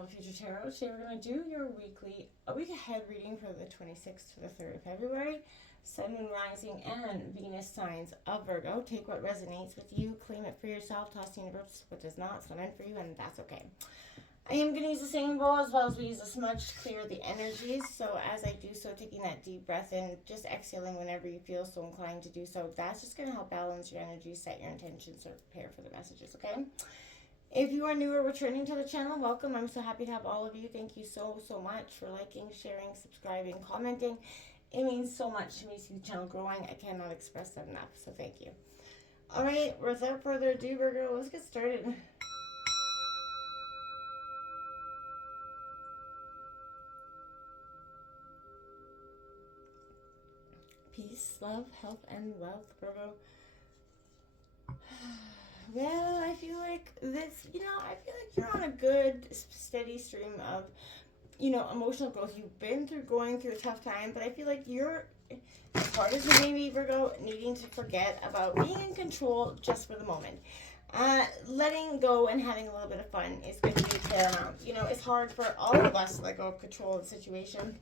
Channel Future Tarot. Today we're going to do your a week ahead reading for the 26th to the 3rd of February. Sun, Moon, Rising, and Venus signs of Virgo. Take what resonates with you, claim it for yourself, toss the universe what does not. It's not meant for you, and that's okay. I am going to use the same bowl as well as we use a smudge to clear the energies. So as I do so, taking that deep breath in, just exhaling whenever you feel so inclined to do so. That's just going to help balance your energy, set your intentions, or prepare for the messages, okay? If you are new or returning to the channel, welcome. I'm so happy to have all of you. Thank you so much for liking, sharing, subscribing, commenting. It means so much to me to see the channel growing. I cannot express that enough, so thank you. All right, without further ado, Virgo, let's get started. Peace, love, health, and wealth, Virgo. Well, I feel like this, I feel like you're on a good, steady stream of, emotional growth. You've been going through a tough time, but I feel like you're, as hard as you may be, Virgo, needing to forget about being in control just for the moment. Letting go and having a little bit of fun is going to be paramount. It's hard for all of us to let go of control of the situation,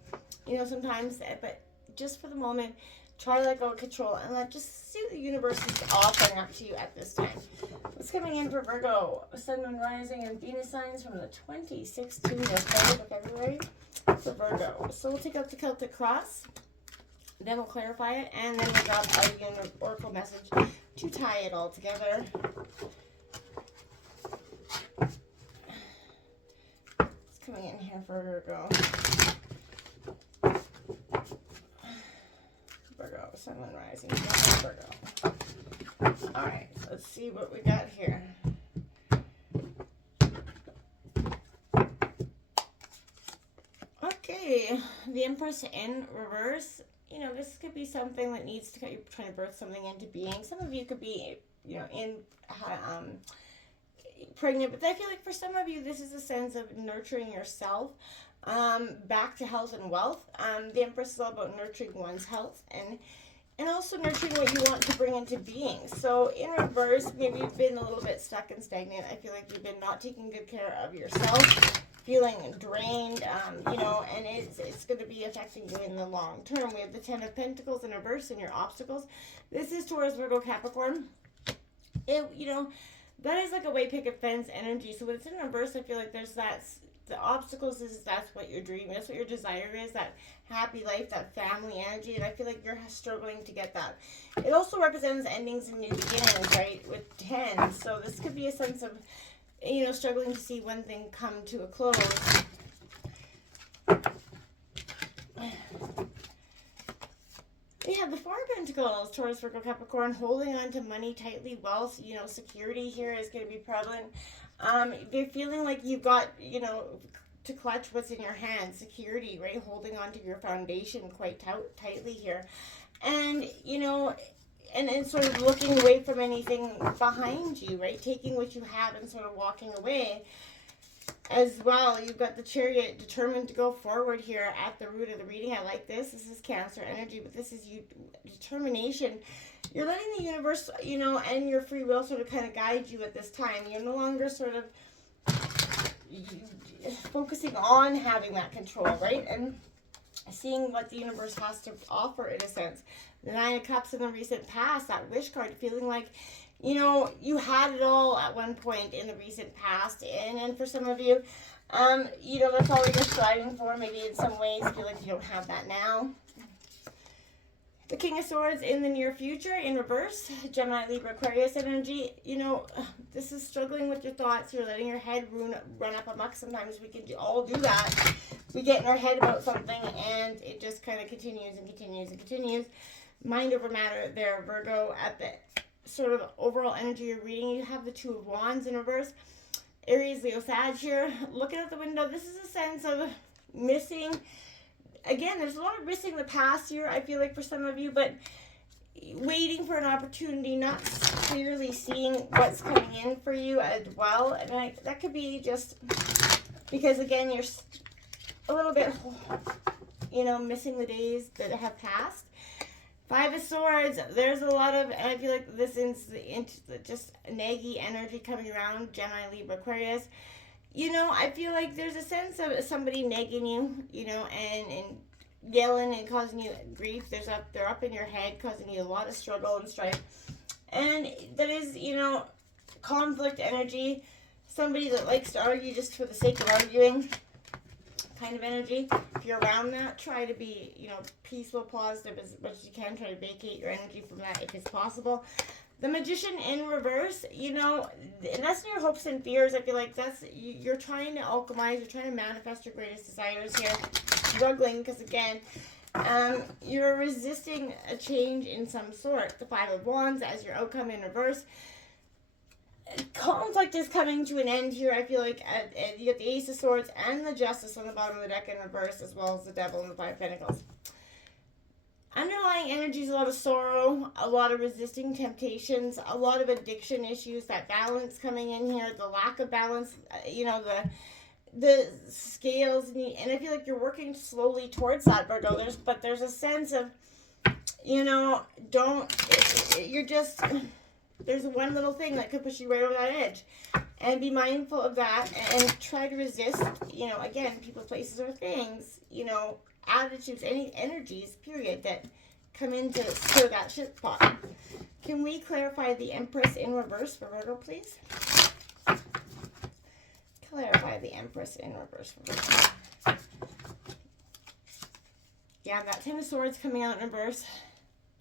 sometimes, but just for the moment, try to let go of control and just see what the universe is offering up to you at this time. What's coming in for Virgo? Sun, Moon, Rising, and Venus signs from the 26th to the 3rd of February for Virgo. So we'll take out the Celtic cross, then we'll clarify it, and then we'll drop our oracle message to tie it all together. What's coming in here for Virgo? Virgo, Sun, Moon, Rising, Virgo. All right, let's see what we got here. Okay, the Empress in reverse. This could be something that needs to, you're trying to birth something into being. Some of you could be, pregnant, but I feel like for some of you, this is a sense of nurturing yourself. Back to health and wealth. The Empress is all about nurturing one's health and also nurturing what you want to bring into being. So in reverse, maybe you've been a little bit stuck and stagnant. I feel like you've been not taking good care of yourself, feeling drained, and it's going to be affecting you in the long term. We have the 10 of Pentacles in reverse and your obstacles. This is Taurus, Virgo, Capricorn. That is like a way picket fence energy. So when it's in reverse, I feel like there's the obstacles that's what your dream, that's what your desire is, that happy life, that family energy, and I feel like you're struggling to get that. It also represents endings and new beginnings, right, with 10. So this could be a sense of, struggling to see one thing come to a close. We have the Four of Pentacles, Taurus, Virgo, Capricorn, holding on to money tightly, wealth, security here is going to be prevalent. They're feeling like you've got, to clutch what's in your hand, security, right? Holding on to your foundation quite tightly here. And, and sort of looking away from anything behind you, right? Taking what you have and sort of walking away. As well, you've got the Chariot, determined to go forward here at the root of the reading. I like this. This is Cancer energy, but this is you, determination. You're letting the universe, and your free will sort of kind of guide you at this time. You're no longer sort of focusing on having that control, right? And seeing what the universe has to offer in a sense. The Nine of Cups in the recent past, that wish card, feeling like, you had it all at one point in the recent past. And for some of you, that's all you're striving for. Maybe in some ways feel like you don't have that now. The King of Swords in the near future in reverse, Gemini, Libra, Aquarius energy. This is struggling with your thoughts. You're letting your head run up amok. Sometimes we can all do that. We get in our head about something and it just kind of continues and continues and continues. Mind over matter there, Virgo. At the sort of overall energy you're reading, you have the Two of Wands in reverse. Aries, Leo, Sag here. Looking out the window, this is a sense of missing. Again, there's a lot of missing the past here, I feel like, for some of you, but waiting for an opportunity, not clearly seeing what's coming in for you as well. And that could be just because, again, you're a little bit, missing the days that have passed. Five of Swords, there's a lot of, and I feel like this is just naggy energy coming around, Gemini, Libra, Aquarius. you know, I feel like there's a sense of somebody nagging you, you know, and yelling and causing you grief. They're up in your head, causing you a lot of struggle and strife. And that is, you know, conflict energy. Somebody that likes to argue just for the sake of arguing kind of energy. If you're around that, try to be, you know, peaceful, positive as much as you can. Try to vacate your energy from that if it's possible. The Magician in reverse, you know, and that's your hopes and fears. I feel like that's, you're trying to alchemize, you're trying to manifest your greatest desires here. Struggling because, again, you're resisting a change in some sort. The Five of Wands as your outcome in reverse. Conflict is coming to an end here. I feel like you get the Ace of Swords and the Justice on the bottom of the deck in reverse, as well as the Devil and the Five of Pentacles. Underlying energy is a lot of sorrow, a lot of resisting temptations, a lot of addiction issues, that balance coming in here, the lack of balance, you know, the scales, and I feel like you're working slowly towards that, Virgo. There's a sense of, you know, there's one little thing that could push you right over that edge. And be mindful of that and try to resist, you know, again, people, places, or things, you know, attitudes, any energies, period, that come in to stir that shit pot. Can we clarify the Empress in reverse for Virgo, please? Clarify the Empress in reverse for Virgo. Yeah, that Ten of Swords coming out in reverse.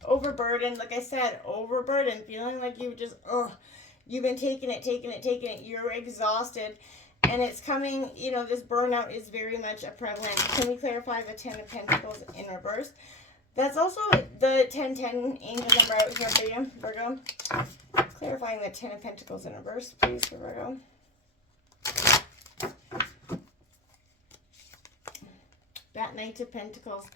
Overburdened, like I said, overburdened, feeling like you just, you've been taking it. You're exhausted. And it's coming, you know, this burnout is very much a prevalent. Can we clarify the Ten of Pentacles in reverse? That's also the 1010 angel number out here for you, Virgo. Clarifying the Ten of Pentacles in reverse, please, for Virgo. That Knight of Pentacles.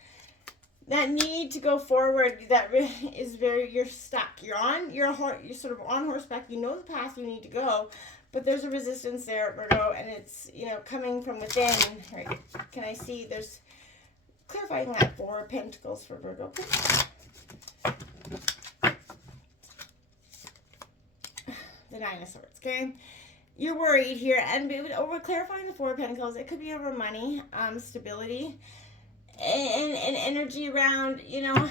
That need to go forward, that is you're stuck. You're sort of on horseback. You know the path you need to go. But there's a resistance there, Virgo, and it's, you know, coming from within. Right? Can I see there's clarifying that Four of Pentacles for Virgo, please? The Nine of Swords, okay? You're worried here, and over clarifying the Four of Pentacles, it could be over money, stability, and energy around, you know,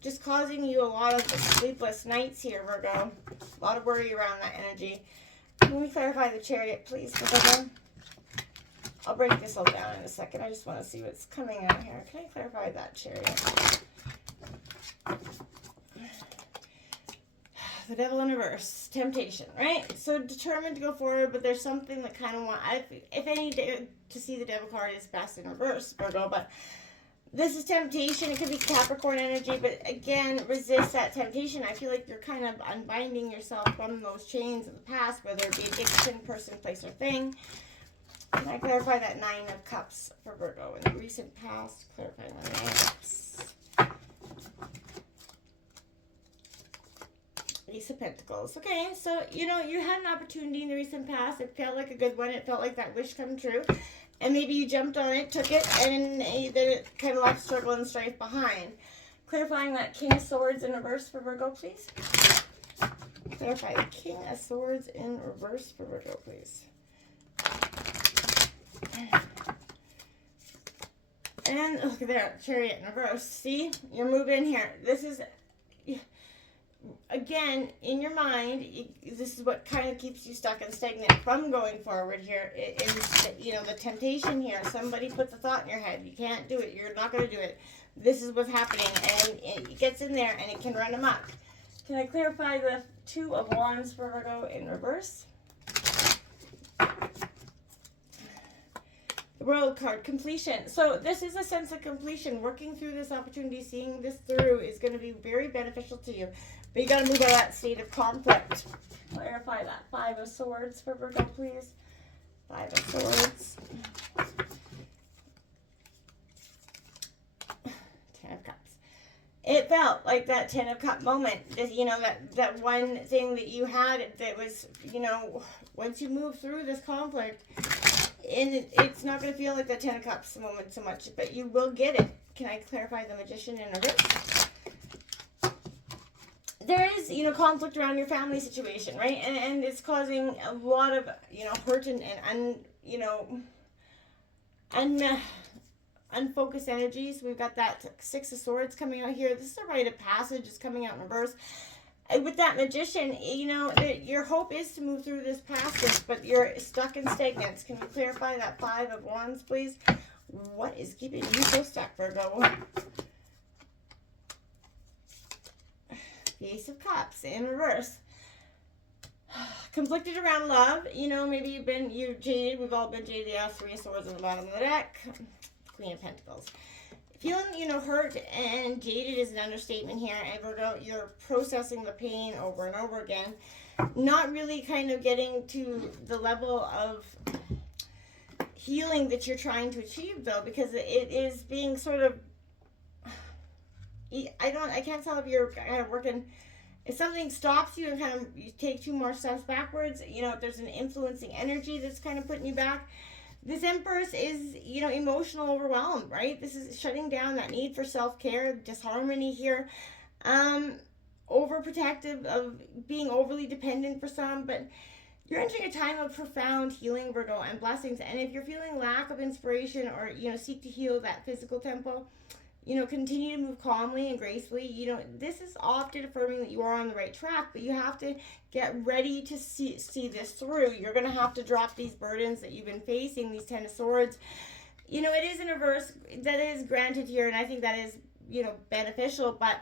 just causing you a lot of sleepless nights here, Virgo. A lot of worry around that energy. Can we clarify the Chariot, please, Virgo? I'll break this all down in a second. I just want to see what's coming out here. Can I clarify that Chariot? The Devil in reverse. Temptation, right? So determined to go forward, but there's something that kind of if any to see the Devil card is best in reverse, Virgo, but this is temptation. It could be Capricorn energy, but again, resist that temptation. I feel like you're kind of unbinding yourself from those chains of the past, whether it be addiction, person, place, or thing. Can I clarify that Nine of Cups for Virgo in the recent past? Clarifying the Nine of Cups. Ace of Pentacles. Okay, so, you know, you had an opportunity in the recent past. It felt like a good one. It felt like that wish come true. And maybe you jumped on it, took it, and then it kind of left struggle and strife behind. Clarifying that King of Swords in reverse for Virgo, please. Clarify the King of Swords in reverse for Virgo, please. And look at that, Chariot in reverse. See, you're moving here. This is, again, in your mind, this is what kind of keeps you stuck and stagnant from going forward here. Is, you know, the temptation here. Somebody puts a thought in your head. You can't do it. You're not going to do it. This is what's happening. And it gets in there and it can run amok. Can I clarify the Two of Wands for Virgo in reverse? The World card, completion. So this is a sense of completion. Working through this opportunity, seeing this through is going to be very beneficial to you. But you got to move out of that state of conflict. Clarify that Five of Swords for Virgo, please. Five of Swords. Ten of Cups. It felt like that Ten of Cup moment. You know, that one thing that you had that was, you know, once you move through this conflict, and it's not going to feel like the Ten of Cups moment so much, but you will get it. Can I clarify the Magician in reverse? there is, conflict around your family situation, right? And it's causing a lot of, hurt and un, unfocused energies. We've got that Six of Swords coming out here. This is a rite of passage. It's coming out in reverse. And with that Magician, your hope is to move through this passage, but you're stuck in stagnance. Can you clarify that Five of Wands, please? What is keeping you so stuck, Virgo? The Ace of Cups in reverse. Conflicted around love. Maybe you're jaded. We've all been jaded. Yeah, Three of Swords on the bottom of the deck. Queen of Pentacles. Feeling, hurt and jaded is an understatement here. And Virgo, you're processing the pain over and over again. Not really kind of getting to the level of healing that you're trying to achieve, though, because it is being sort of, I can't tell if you're kind of working, if something stops you and kind of you take 2 more steps backwards, if there's an influencing energy that's kind of putting you back. This Empress is, emotional overwhelm, right? This is shutting down that need for self-care, disharmony here, overprotective, of being overly dependent for some, but you're entering a time of profound healing, Virgo, and blessings. And if you're feeling lack of inspiration or, seek to heal that physical tempo, continue to move calmly and gracefully. This is often affirming that you are on the right track, but you have to get ready to see this through. You're going to have to drop these burdens that you've been facing, these Ten of Swords. It is in reverse. That is granted here, and I think that is, beneficial, but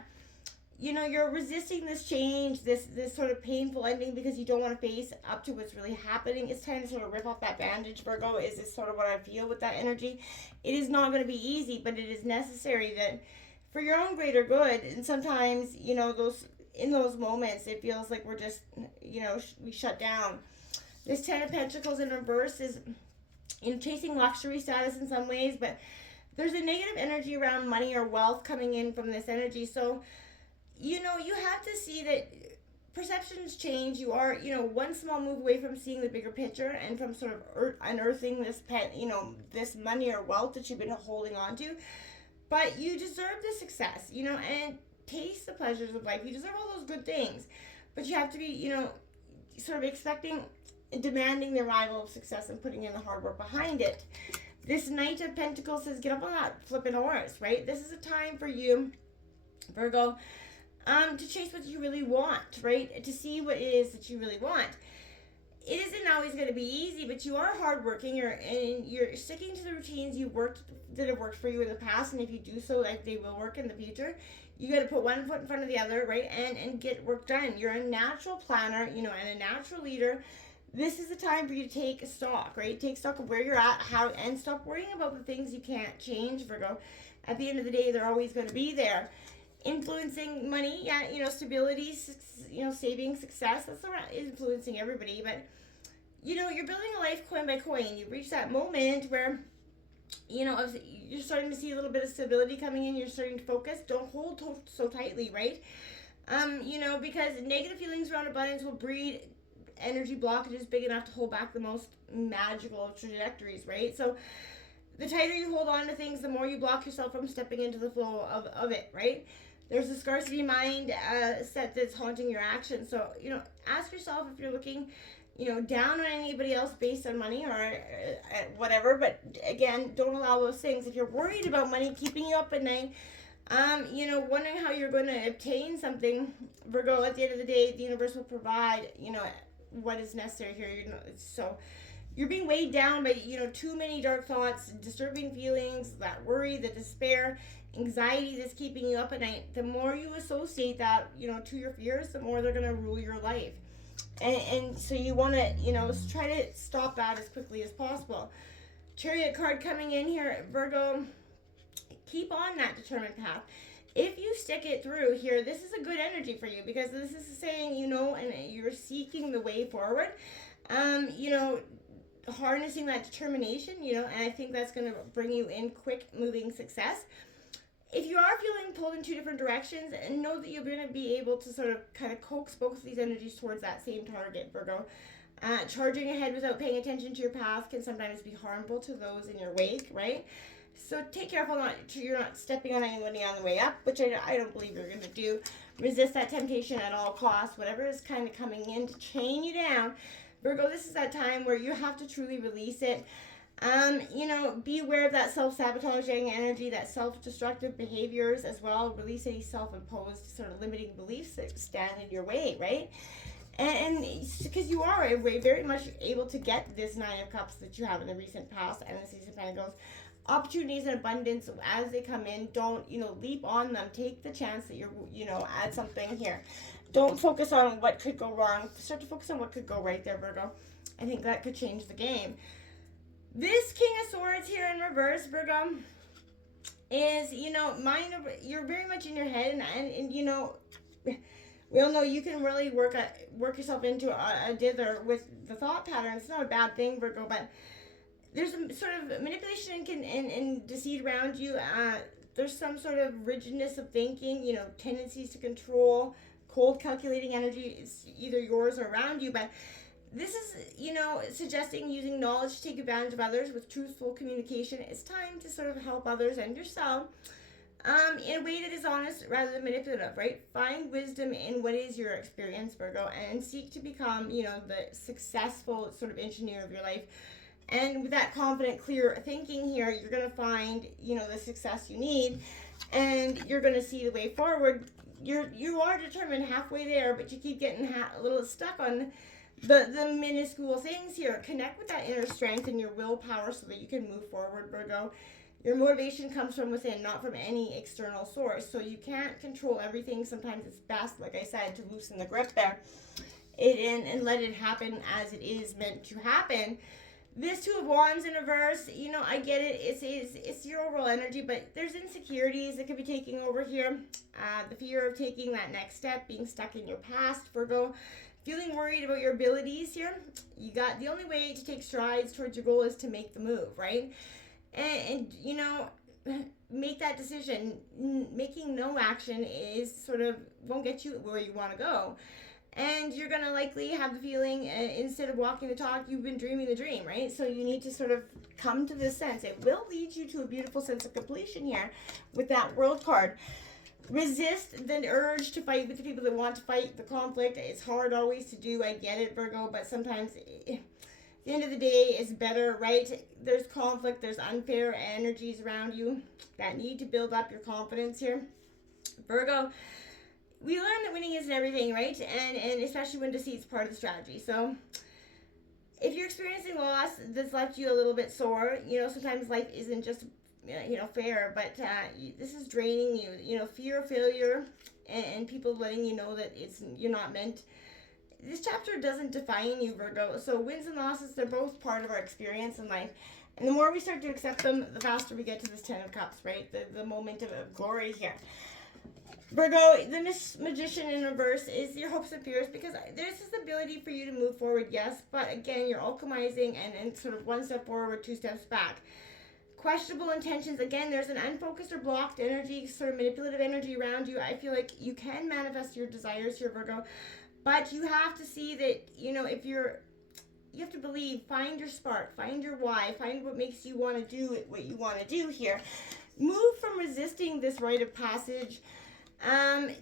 you're resisting this change, this sort of painful ending, because you don't want to face up to what's really happening. It's time to sort of rip off that bandage, Virgo. Is this sort of what I feel with that energy? It is not going to be easy, but it is necessary that for your own greater good. And sometimes, in those moments, it feels like we're just, we shut down. This Ten of Pentacles in reverse is, chasing luxury status in some ways, but there's a negative energy around money or wealth coming in from this energy. So, you have to see that perceptions change. You are, one small move away from seeing the bigger picture and from sort of unearthing this this money or wealth that you've been holding on to. But you deserve the success, and taste the pleasures of life. You deserve all those good things. But you have to be, sort of expecting, demanding the arrival of success and putting in the hard work behind it. This Knight of Pentacles says, get up on that flipping horse, right? This is a time for you, Virgo, to chase what you really want, right? To see what it is that you really want. It isn't always going to be easy, but you are hardworking. You're sticking to the routines that have worked for you in the past, and if you do so, like, they will work in the future. You got to put one foot in front of the other, right? And get work done. You're a natural planner, and a natural leader. This is the time for you to take stock, right? Take stock of where you're at, and stop worrying about the things you can't change, Virgo. At the end of the day, they're always going to be there. Influencing money, stability, saving, success, that's around influencing everybody. But you're building a life coin by coin. You've reached that moment where you're starting to see a little bit of stability coming in. You're starting to focus. Don't hold so tightly, right? Because negative feelings around abundance will breed energy blockages big enough to hold back the most magical of trajectories, right? So the tighter you hold on to things, the more you block yourself from stepping into the flow of it, right? There's a scarcity mind set that's haunting your actions. So, ask yourself if you're looking, down on anybody else based on money or whatever. But again, don't allow those things. If you're worried about money keeping you up at night, wondering how you're going to obtain something, Virgo, at the end of the day, the universe will provide, what is necessary here. So you're being weighed down by, too many dark thoughts, disturbing feelings, that worry, the despair, anxiety that's keeping you up at night. The more you associate that, to your fears, the more they're going to rule your life. And so you want to, try to stop that as quickly as possible. Chariot card coming in here, Virgo, keep on that determined path. If you stick it through here, this is a good energy for you, because this is saying, and you're seeking the way forward. Harnessing that determination, and I think that's going to bring you in quick moving success. If you are feeling pulled in 2 different directions, know that you're going to be able to sort of kind of coax both of these energies towards that same target, Virgo. Charging ahead without paying attention to your path can sometimes be harmful to those in your wake, right? So take careful you're not stepping on anybody on the way up, which I don't believe you're going to do. Resist that temptation at all costs. Whatever is kind of coming in to chain you down. Virgo, this is that time where you have to truly release it. Be aware of that self-sabotaging energy, that self-destructive behaviors as well. Release any self-imposed sort of limiting beliefs that stand in your way, right? And because you are very much able to get this Nine of Cups that you have in the recent past and the Six of Pentacles. Opportunities and abundance as they come in, don't, leap on them. Take the chance that you're, add something here. Don't focus on what could go wrong. Start to focus on what could go right there, Virgo. I think that could change the game. This King of Swords here in reverse, Virgo, is, you're very much in your head, and we all know you can really work yourself into a dither with the thought pattern. It's not a bad thing, Virgo, but there's a sort of manipulation and deceit around you. There's some sort of rigidness of thinking, tendencies to control, cold calculating energy. It's either yours or around you, but this is, suggesting using knowledge to take advantage of others with truthful communication. It's time to sort of help others and yourself in a way that is honest rather than manipulative, right? Find wisdom in what is your experience, Virgo, and seek to become, the successful sort of engineer of your life. And with that confident, clear thinking here, you're going to find, the success you need, and you're going to see the way forward. You are determined halfway there, but you keep getting a little stuck on the minuscule things here. Connect with that inner strength and your willpower so that you can move forward, Virgo. Your motivation comes from within, not from any external source. So you can't control everything. Sometimes it's best, like I said, to loosen the grip there and let it happen as it is meant to happen. This Two of Wands in reverse, I get it. It's your overall energy, but there's insecurities that could be taking over here. The fear of taking that next step, being stuck in your past, Virgo. Feeling worried about your abilities here. The only way to take strides towards your goal is to make the move, right? And make that decision. Making no action won't get you where you want to go. And you're going to likely have the feeling, instead of walking the talk, you've been dreaming the dream, right? So you need to sort of come to this sense. It will lead you to a beautiful sense of completion here with that World card. Resist the urge to fight with the people that want to fight the conflict. It's hard always to do. I get it, Virgo, but sometimes at the end of the day, it's better, right? There's conflict. There's unfair energies around you that need to build up your confidence here. Virgo, we learn that winning isn't everything, right? And especially when deceit's part of the strategy. So if you're experiencing loss that's left you a little bit sore, sometimes life isn't just fair, but this is draining you. Fear of failure and people letting you know that you're not meant. This chapter doesn't define you, Virgo. So wins and losses, they're both part of our experience in life. And the more we start to accept them, the faster we get to this Ten of Cups, right? The moment of glory here. Virgo, the Magician in reverse is your hopes and fears, because there's this ability for you to move forward, yes, but again, you're alchemizing and sort of one step forward, two steps back. Questionable intentions. Again, there's an unfocused or blocked energy, sort of manipulative energy around you. I feel like you can manifest your desires here, Virgo, but you have to see that, you have to believe, find your spark, find your why, find what makes you want to do what you want to do here. Move from resisting this rite of passage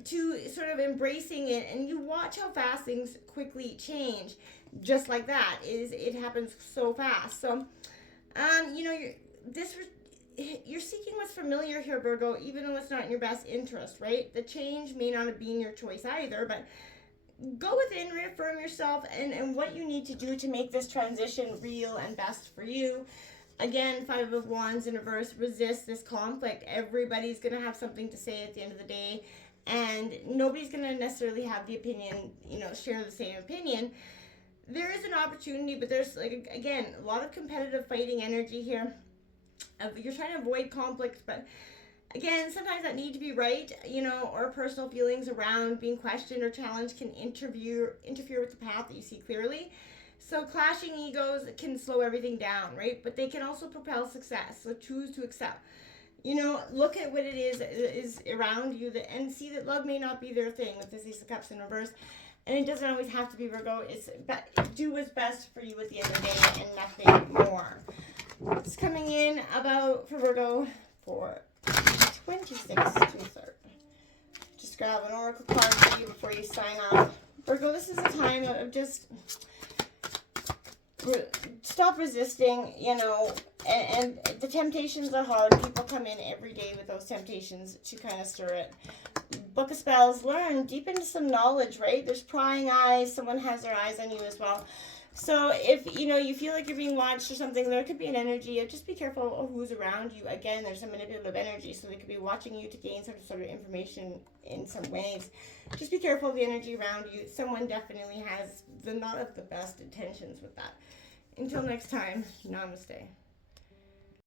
to sort of embracing it, and you watch how fast things quickly change. Just like that, it happens so fast. So, you're seeking what's familiar here, Virgo, even though it's not in your best interest, right? The change may not have been your choice either, but go within, reaffirm yourself and what you need to do to make this transition real and best for you. Again, Five of Wands in reverse, resist this conflict. Everybody's going to have something to say at the end of the day, and nobody's going to necessarily have the opinion, share the same opinion. There is an opportunity, but there's, again, a lot of competitive fighting energy here. You're trying to avoid conflict, but again, sometimes that need to be right, or personal feelings around being questioned or challenged can interfere with the path that you see clearly. So clashing egos can slow everything down, right? But they can also propel success. So choose to excel. Look at what it is around you and see that love may not be their thing with this Ace of Cups in reverse. And it doesn't always have to be, Virgo. Do what's best for you at the end of the day and nothing more. It's coming in about for Virgo for 26th to 3rd. Just grab an oracle card for you before you sign off. Virgo, this is a time of just stop resisting, you know, and the temptations are hard. People come in every day with those temptations to kind of stir it. Book of Spells, learn, deep into some knowledge, right? There's prying eyes. Someone has their eyes on you as well. So if, you know, you feel like you're being watched or something, there could be an energy of just be careful of who's around you. Again, there's a manipulative energy, so they could be watching you to gain some sort of information in some ways. Just be careful of the energy around you. Someone definitely has not of the best intentions with that. Until next time, namaste.